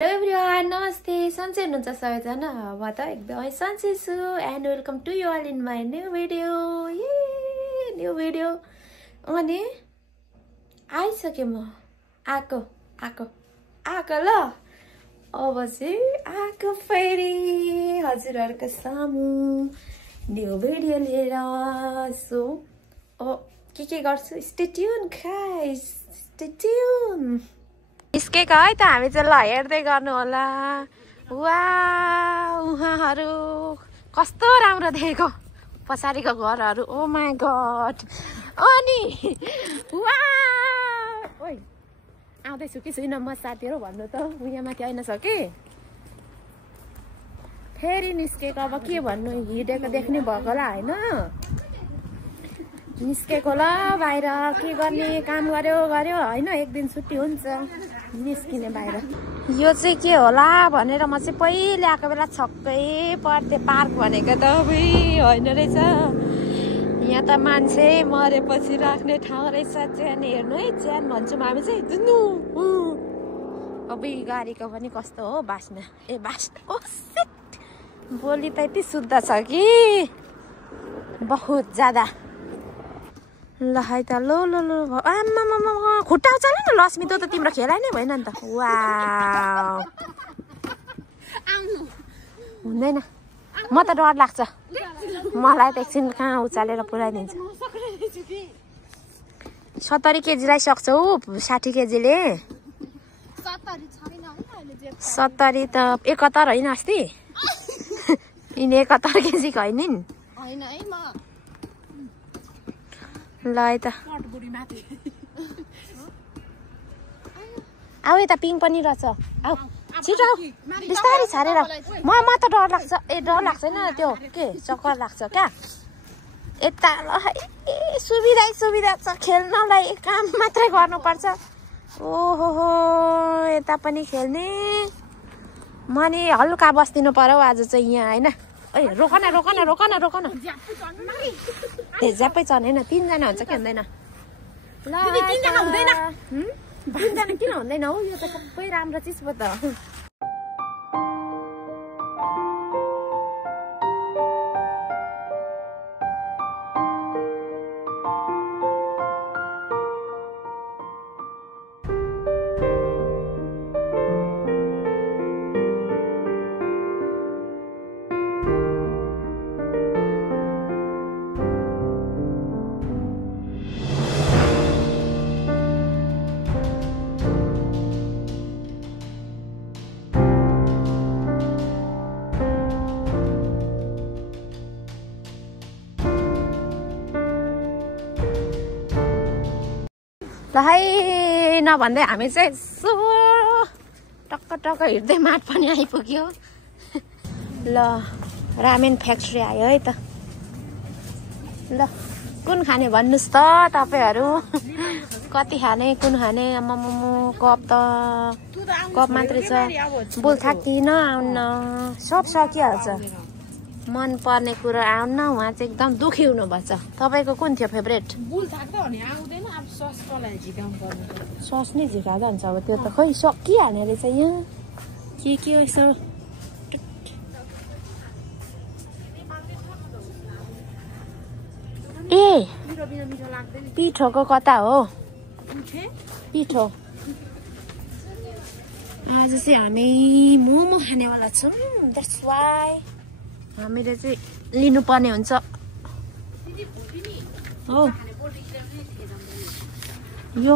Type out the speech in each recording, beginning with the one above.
Hello everyone, नमस्ते सन्चै हुनुहुन्छ सबैजना म त एकदमै सन्चै छु and welcome to you all in my new video अनि आइसके म आको ल अब चाहिँ आको फेरि हजुरहरुको सामु न्यू भिडियो लिएर सो के गर्छु stay tune guys stay tune निस्केको है त हामी चाहिँ ल हेर्दै गर्नु होला वाउ उहाँहरु कस्तो राम्रो देखेको पछाडीको घरहरु ओ माय गॉड अनि वाउ ओइ आउँदै छु कि छैन म साथीहरु भन्नु त उहाँ माथि आइन सके फेरि निस्केको अब के भन्नु हिडेको देख्ने भएको होला हैन निस्केको ल बाहिर के गर्ने काम गर्यो हैन एक दिन छुट्टी हुन्छ निस्किने बाहिर यो चाहिँ के होला भनेर म चाहिँ पहिले आएको बेला छक्कै पर्थे पार्क भनेको त हैन रहेछ यहाँ त मान्छे मरेपछि राख्ने ठाउँ रहेछ च्यान हेर्नु है च्यान भन्छौँ हामी चाहिँ दुनु अब गाडीको पनि कस्तो हो बास्ना बास्ना ओ शिट बोली त यति शुद्ध छ कि बहुत ज्यादा ल है त लो आम्मा खुट्टा चल्यो न लक्ष्मी त तिम्रो खेलाइ नै भएन नि त वाउ हुँदैन म त डर लाग्छ मलाई त एकछिन कहाँ उचालेर पुऱ्याइदिन्छ 70 केजीलाई सक्छौ 60 केजीले 70 त 71 होइन अस्ति यिनी 71 केजी होइन ल है त आऊ यता पिङ पनि रहेछ आऊ छिटो आऊ बिस्तारै छारेर म त डर लाग्छ डर लाग्छ नि त्यो के चक्कर लाग्छ क्या यता ल सुविधा छ खेल्नलाई काम मात्रै गर्नुपर्छ ओहो यता पनि खेल्ने म नि हल्का बस्दिनु पर्यो आज चाहिँ यहाँ हैन ओइ रोकन झ्याप्पै चढ्दैन 3 जना हुन्छ कि हुँदैन ल 3 जना हुँदैन 3 जना किन हुँदैन हौ यो त सबै राम्रो चिज हो त है नभन्दै हामी चाहिँ यसो टक्क हिँड्दै माट पनि आइपुग्यो ल रामेन फ्याक्ट्री आयो है त ल कुन खाने भन्नुस् त तपाईहरु कति खाने कुन खाने मममो कप मात्रै छ बोल थाक्दिन आउन सब सकिहाल्छ मन पर्ने कुरा आउन उहाँ चाहिँ एकदम दुखी हुनुभछ तपाईको कुन थियो फेभरेट बुल थाक्दा भने आउँदैन अब सस कलाई झिकाउनु पर्ने सस नै झिकाउँदा हुन्छ अब त्यो त खै सकिहाल्ने रहेछ यहाँ के यसो ए पिठोको कता हो पिठो आज चाहिँ हामी मोमो खानेवाला छौँ द्याट्स वाइ हामीले चाहिँ लिनुपर्ने हुन्छ हो यो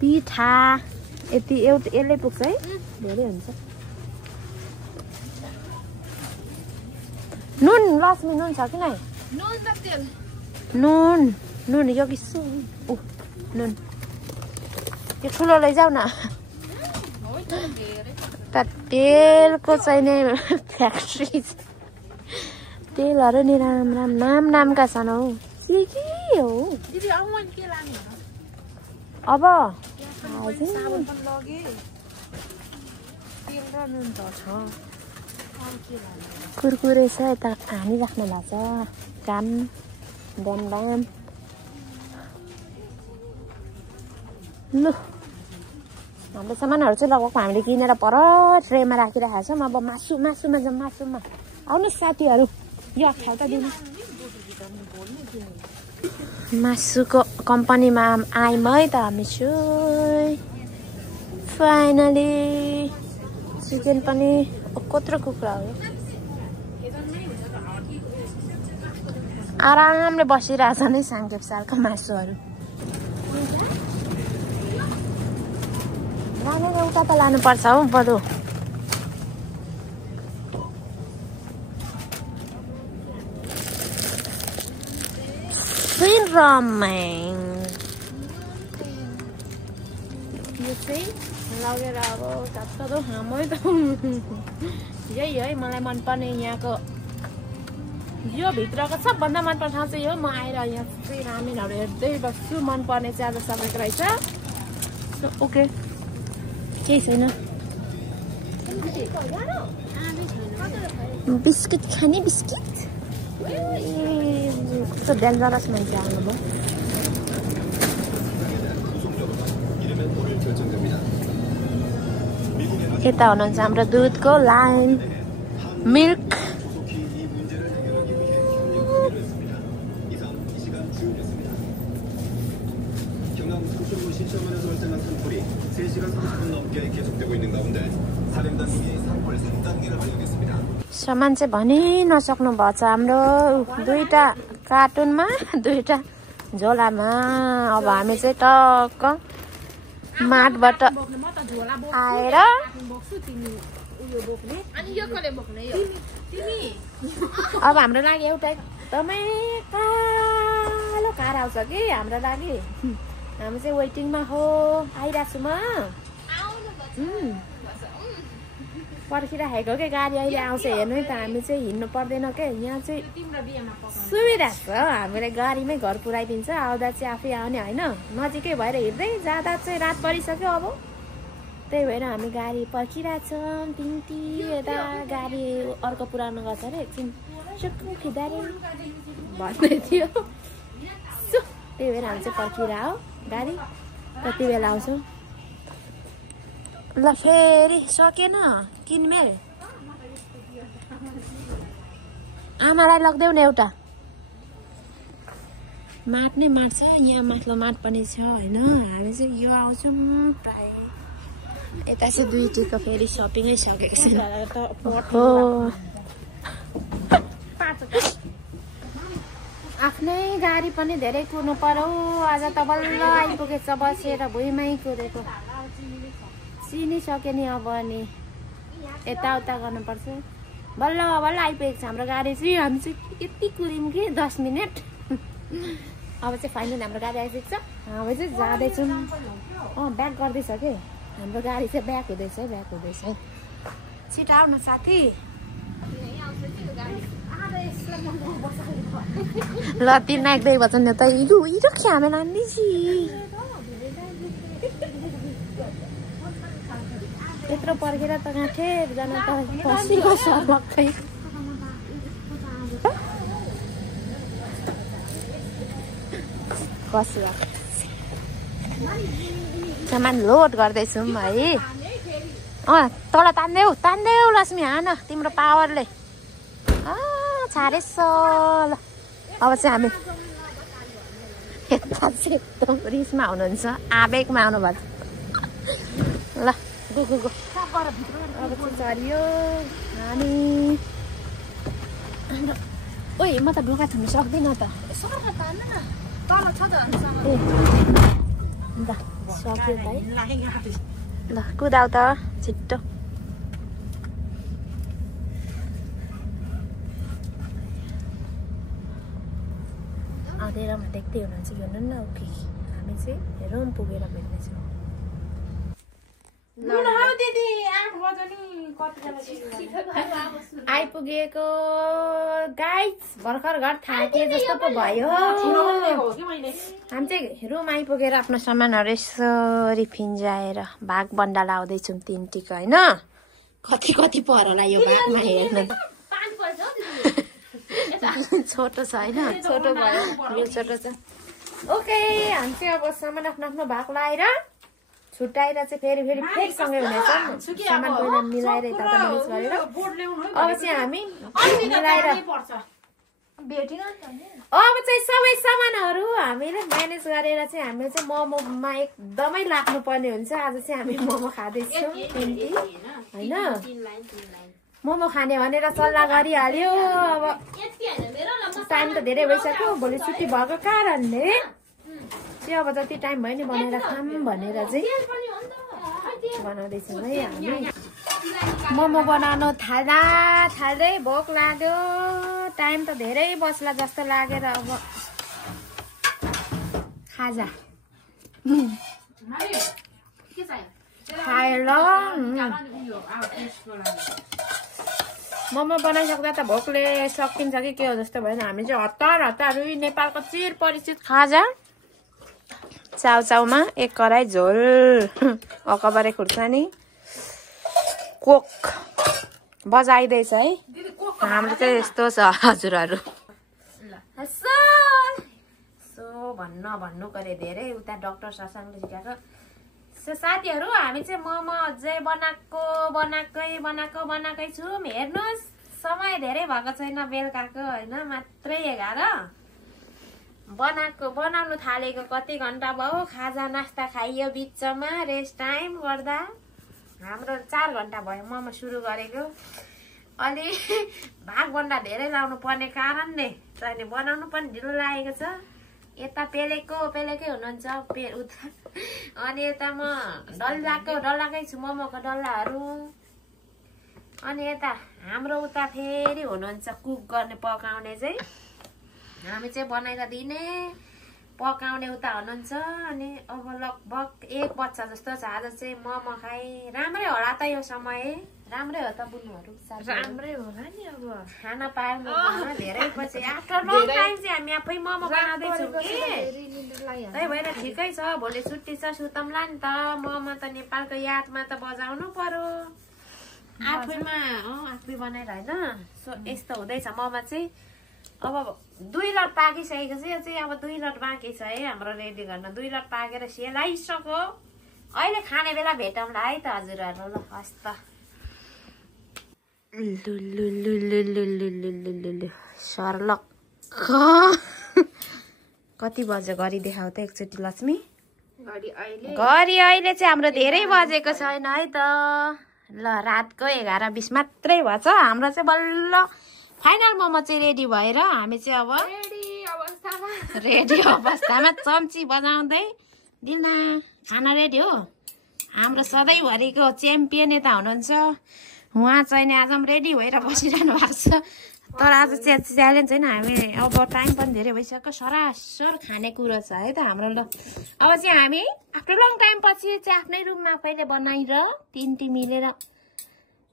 पिठा यति यसले पुग्छ है धेरै हुन्छ नुन लक्ष्मी नुन छ कि नै नुन यो किसो नुन यो ठुलो लैजाऊ न त तेलको चाहिँ नि फ्याक्ट्री तेलहरू नि नामका छन् हौ के हो अब कुरकुरे छ यता हानिराख्नु भएको छ काम दाम ल हाम्रो सामानहरू चाहिँ लगभग हामीले किनेर पर ट्रेमा राखिरहेको छौँ। अब मासुमा जाउँ मासुमा। आउनुहोस् साथीहरू, यो खाउ त दिनु। मासुको कम्पनीमा आयौँ है त हामी चाहिँ। फाइनली चिकन पनि कत्रो कुखुरा हो। आरामले बसिरहेछ नि साङ्केप सालको मासुहरू। लाने उता त लानुपर्छ हौ बरु। रामेन यो चाहिँ लगेर अब तातो हामै त यही है मलाई मनपर्ने यहाँको। यो भित्रको सबभन्दा मनपर्ने ठाउँ चाहिँ यो। म आएर यहाँ चाहिँ रामेनहरू हेर्दै बस्छु। मनपर्ने चाहिँ आज सबैको रहेछ। ओके केही छैन। बिस्किट खाने बिस्किट। कस्तो डेन्जरस मान्छे आउनुभयो। यता हुनुहुन्छ हाम्रो दुधको लाइन मिल्क। सामान चाहिँ भनि नसक्नु भएछ हाम्रो। 2टा कार्टुनमा 2टा झोलामा। अब हामी चाहिँ टक्क माटबाट आएर अब हाम्रो लागि एउटा एकदमै कालो कार आउँछ कि हाम्रो लागि। हामी चाहिँ वेटिङमा हो। आइरहेको छु म। पर्खिराखेको के गाडी अहिले आउँछ हेर्नु है त। हामी चाहिँ हिँड्नु पर्दैन के। यहाँ चाहिँ सुविधा छ। हामीलाई गाडीमै घर पुऱ्याइदिन्छ। आउँदा चाहिँ आफै आउने होइन। नजिकै भएर हिँड्दै जाँदा चाहिँ रात परिसक्यो अब। त्यही भएर हामी गाडी पर्खिरहेछौँ। टिन्टी यता गाडी अर्को पुऱ्याउनु गर्छ अरे। एकछिन सुक्नु खिदारे भन्दै थियो। त्यही भएर हामी चाहिँ पर्खिरह गाडी कति बेला आउँछौँ। ल फेरि सकेन किनमेल। आमालाई लगिदेऊ न एउटा। माट नै माट छ यहाँ। माथिल्लो माट पनि छ होइन। हामी चाहिँ यो आउँछौँ प्राय। यता चाहिँ 2 टिको फेरि सपिङै सकेको छ। आफ्नै गाडी पनि धेरै कुर्नु पर्यो। आज त बल्ल आइपुगेछ। बसेर भुइँमै कुरेको। चिनिसक्यो नि अब। अनि यताउता गर्नुपर्छ। बल्ल बल्ल आइपुगेको छ हाम्रो गाडी चाहिँ। हामी चाहिँ यति कुर्यौँ कि 10 मिनट। अब चाहिँ फाइनली हाम्रो गाडी आइपुग्छ। हामी चाहिँ जाँदैछौँ। ब्याक गर्दैछ कि हाम्रो गाडी चाहिँ ब्याक हुँदैछ है। छिटो आऊ न साथी। ल 3 नाक्दै वचन त इलु क्या नानी जी। यत्रो पर्खेर त गाँठे जान त पसिको सर्मक्कै। कसिया सामान लोड गर्दैछौँ है। तल तान्देऊ लक्ष्मी हान तिम्रो पावरले। छाडेछ ल। अब चाहिँ हामी यता चाहिँ एकदम रिसमा हुनुहुन्छ। आवेगमा आउनु भएको ल। गो अब चाहिँ चढियो हामी। ओइ म त ढोका छुनु सक्दिनँ त। सक्यो त है। ल कुदाउ त छिट्टो। अँधेरामा देख्दै हुनुहुन्छ कि हुनु न। ओके हामी चाहिँ हेरौँ पुगेर भेट्नेछौँ। आइपुगेको गाइस। भर्खर घर थाके जस्तो पो भयो। हामी चाहिँ रुम आइपुगेर आफ्नो सामानहरू यसरी फिन्जाएर भाग बन्डा लाउँदैछौँ 3 टिका होइन। कति पर होला यो भागमा हेर्नु। छोटो छ होइन। छोटो भयो यो छोटो छ। ओके हामी चाहिँ अब सामान आफ्नो भाग लाएर छुट्याएर चाहिँ फेरि सँगै हुनेछ सामान पहिला मिलाएर यता म्यानेज गरेर अब चाहिँ हामी मिलाएर अब चाहिँ सबै सामानहरू हामीले म्यानेज गरेर चाहिँ हामीले चाहिँ मोमोमा एकदमै लाग्नुपर्ने हुन्छ आज चाहिँ हामी मोमो खाँदैछौँ होइन मोमो खाने भनेर सल्लाह गरिहाल्यो अब टाइम त धेरै भइसक्यो भोलि छुट्टी भएको कारणले चाहिँ अब जति टाइम भयो नि बनाएर खाऊँ भनेर चाहिँ बनाउँदैछौँ है हामी मोमो बनाउनु थाल्दै भोक लाग्यो टाइम त धेरै बस्ला जस्तो लागेर अब खाजा खाएर मोमो बनाइसक्दा त भोकले सकिन्छ कि के हो जस्तो भएन हामी चाहिँ हतार नेपालको चिर परिचित खाजा चाउचाउमा एक कराई झोल अकबरे खुर्सानी कोक बजाइदैछ है हाम्रो चाहिँ यस्तो छ हजुरहरू भन्नु करे धेरै उता डाक्टर ससाङले सिकाएको सो साथीहरू हामी चाहिँ मोमो अझै बनाएकै छौँ हेर्नुहोस् समय धेरै भएको छैन बेलुकाको होइन मात्रै 11 बनाउनु थालेको कति घन्टा भयो खाजा नास्ता खाइयो बिचमा रेस्ट टाइम गर्दा हाम्रो 4 घन्टा भयो मोमो सुरु गरेको अलि भागभन्दा धेरै लाउनु पर्ने कारणले चाहिँ बनाउनु पनि ढिलो लागेको छ यता पेलेकै हुनुहुन्छ अनि यता म डल्लाकै छु मोमोको डल्लाहरू अनि यता हाम्रो उता फेरि हुनुहुन्छ कुक गर्ने पकाउने चाहिँ हामी चाहिँ बनाएर दिने पकाउने उता हुनुहुन्छ अनि अब लगभग 1 बच्चा जस्तो छ आज चाहिँ मोमो खाए राम्रै होला त यो समय राम्रै हो त बुन्नुहरू राम्रै होला नि अब खाना पाए धेरै पछि आफ्टर लङ टाइम चाहिँ हामी आफै मोमो बनाउँदैछौँ कि त्यही भएर ठिकै छ भोलि छुट्टी छ सुतम्ला नि त मोमो त नेपालको यादमा त बजाउनु पर्यो आफै बनाएर होइन सो यस्तो हुँदैछ मोमो चाहिँ अब 2 लट पाकिसकेको छ यो चाहिँ अब 2 लट बाँकी छ है हाम्रो रेडी गर्न 2 लट पाकेर सेलाइसक्यो अहिले खाने बेला भेटौँला है त हजुरहरू ल हस् त सर्लक कति बजे घडी देखाउ त एकचोटि लक्ष्मी घडी अहिले चाहिँ हाम्रो धेरै बजेको छैन है त ल रातको 11:20 मात्रै भएछ हाम्रो चाहिँ बल्ल फाइनल मोमो चाहिँ रेडी भएर हामी चाहिँ अब रेडी अवस्थामा चम्ची बजाउँदै दिना खाना रेडी हो हाम्रो सधैँभरिको च्याम्पियन यता हुनुहुन्छ उहाँ चाहिँ नि आज रेडी भएर बसिरहनु भएको छ तर आज चाहिँ च्यालेन्ज होइन हामी अब टाइम पनि धेरै भइसक्यो सरासर खाने कुरो छ है त हाम्रो ल अब चाहिँ हामी आफ्टर लङ टाइम पछि चाहिँ आफ्नै रुममा पहिले बनाएर तीनटी मिलेर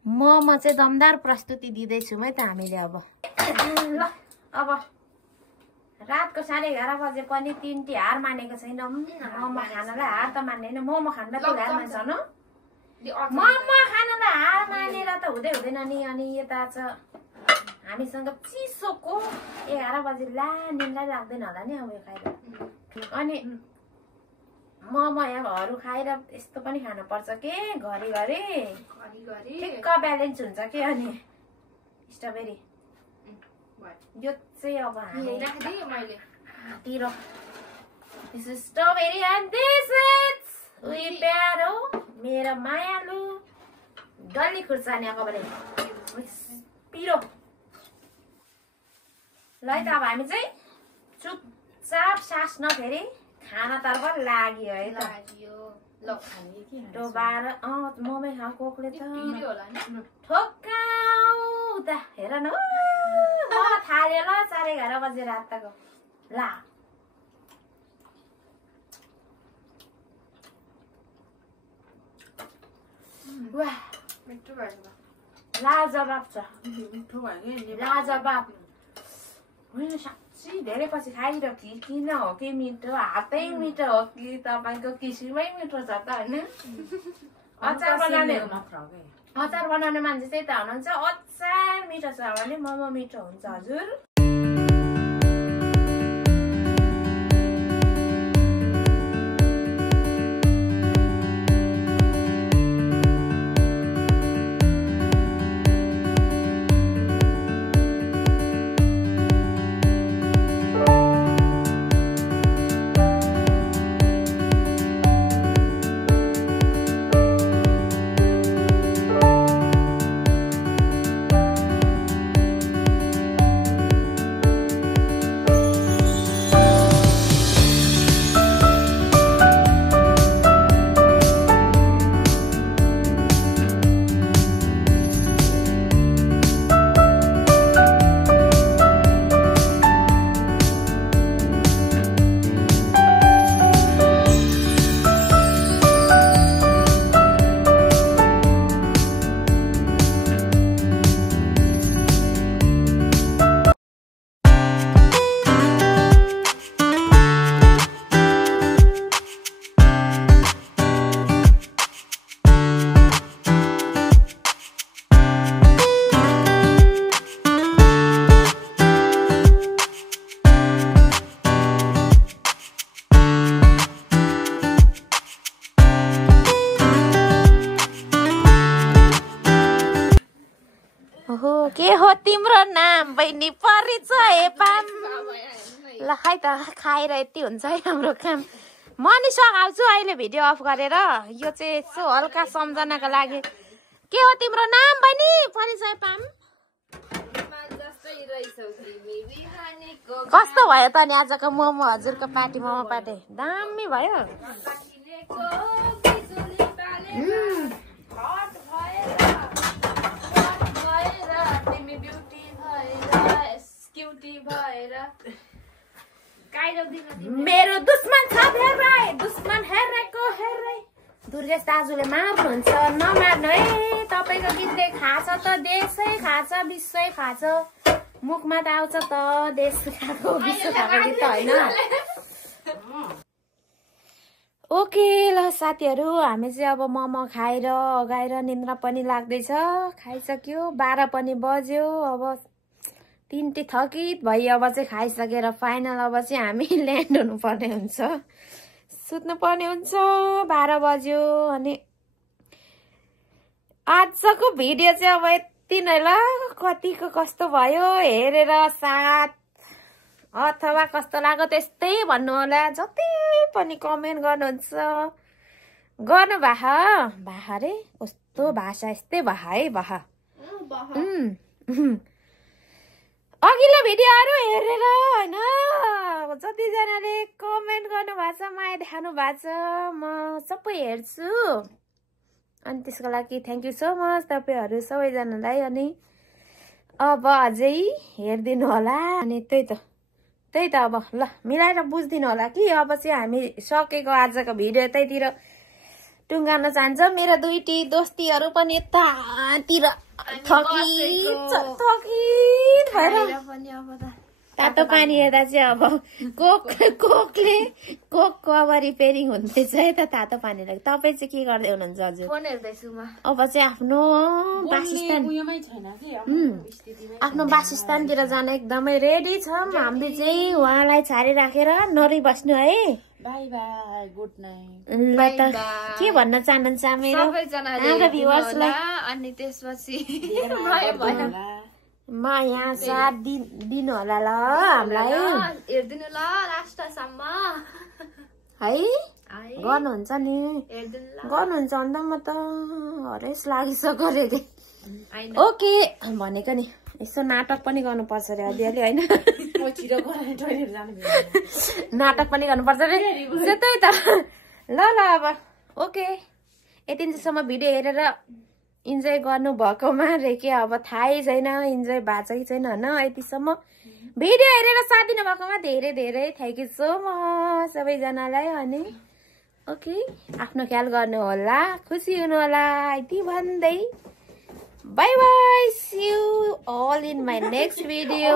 मोमो चाहिँ दमदार प्रस्तुति दिँदैछौँ है त हामीले अब ल अब रातको 11:30 बजे पनि तीनटी हार मानेको छैनौँ मोमो खानलाई हार त मान्दैन मोमो खानलाई त हार मान्छ न मोमो खानलाई हार मानेर त हुँदैन नि अनि यता छ हामीसँग चिसोको 11 बजे निन्द्रा लाग्दैन होला नि अब यो खाएर अनि मोमोहरू खाएर यस्तो पनि खानु पर्छ के घरि ठिक्क ब्यालेन्स हुन्छ के अनि स्ट्रबेरी यो चाहिँ अब this is strawberry and this is उही प्यारो मेरो मायालु डल्ली खुर्सानी अगाडि पिरो ल त अब हामी चाहिँ चुपचाप सास नफेरि खानातर्फ लाग्यो है त डोबाएर मोमै खाऊ कोकले त ठोक्काउ त हेर न थाल्यो ल 11:30 बजे रातको ला लाजवाब छ लाजवाब साँच्ची धेरै पछि खाइरह कि किन हो कि मिठो हातै मिठो हो कि तपाईँको किसिमै मिठो छ त होइन अचार बनाउने मान्छे चाहिँ त हुनुहुन्छ अचार मिठो छ भने मोमो मिठो हुन्छ हजुर ओहो के हो तिम्रो नाम बहिनी परिचय पाम ल खै त खाएर यति हुन्छ है हाम्रो काम म नि सघाउँछु अहिले भिडियो अफ गरेर यो चाहिँ यसो हल्का सम्झनाको लागि के हो तिम्रो नाम बहिनी परिचय पाम कस्तो भयो त नि आजको मोमो हजुरको पार्टी मोमो पार्टी दामी भयो मेरो दुश्मन छ धेरै दुश्मन हेरेको हेरे दुर्गेश दाजुले मार्नुहुन्छ नमार्नु है तपाईँको गीतले खाछ त देशै खाछ विश्वै खाछ मुखमा त आउँछ त देश खाएको विश्व खाएको गीत त होइन ओके ल साथीहरू हामी चाहिँ अब मोमो खाएर अगाएर निन्द्रा पनि लाग्दैछ खाइसक्यो 12 पनि बज्यो अब 3टी थकित भयो अब चाहिँ खाइसकेर फाइनल अब चाहिँ हामी ल्यान्ड हुनुपर्ने हुन्छ सुत्नु पर्ने हुन्छ 12 बज्यो अनि आजको भिडियो चाहिँ अब यति नै ल कतिको कस्तो भयो हेरेर साथ अथवा कस्तो लाग्यो त्यस्तै भन्नु होला जति पनि कमेन्ट गर्नुहुन्छ गर्नु भाषा रे कस्तो भाषा यस्तै भाषा है भाषा अघिल्लो भिडियोहरू हेरेर होइन जतिजनाले कमेन्ट गर्नु भएको छ माया देखाउनु भएको छ म सबै हेर्छु अनि त्यसको लागि थ्याङ्क यू सो मच तपाईँहरू सबैजनालाई अनि अब अझै हेरिदिनु होला अनि त्यही त अब ल मिलाएर बुझिदिनु होला कि अब चाहिँ हामी सकेको आजको भिडियो यतैतिर टुङ्गाउन चाहन्छ मेरो दुईटी दोस्तीहरू पनि यतातिर थकित भएर तातो पानी हेर्दा चाहिँ अब कोकको अब रिपेयरिङ हुँदैछ है त तातो पानी लागि तपाईँ चाहिँ के गर्दै हुनुहुन्छ हजुर अब चाहिँ आफ्नो वासस्थानतिर जान एकदमै रेडी छौँ हामीले चाहिँ उहाँलाई छाडिराखेर नरिबस्नु है बाई बाई गुड नाइट ल त के भन्न चाहनुहुन्छ मेरो भ्युअर्सलाई अनि त्यसपछि म यहाँ साथ दिनु होला ल हामीलाई हेर्दिनु ल लास्टसम्म है गर्नुहुन्छ नि गर्नुहुन्छ अन्त म त हरेस लागिसक्यो रे ओके भनेको नि यसो नाटक पनि गर्नुपर्छ रे अलिअलि होइन नाटक पनि गर्नुपर्छ रे त्यही त ल अब ओके यति दिनसम्म भिडियो हेरेर इन्जोय गर्नु भएकोमा रे के अब थाहै छैन इन्जोय भएको कि छैन होइन यतिसम्म भिडियो हेरेर साथ दिनु भएकोमा धेरै धेरै थ्याङ्क यू सो मच सबैजनालाई अनि ओके आफ्नो ख्याल गर्नु होला खुसी हुनु होला यति भन्दै bye bye see you all in my next video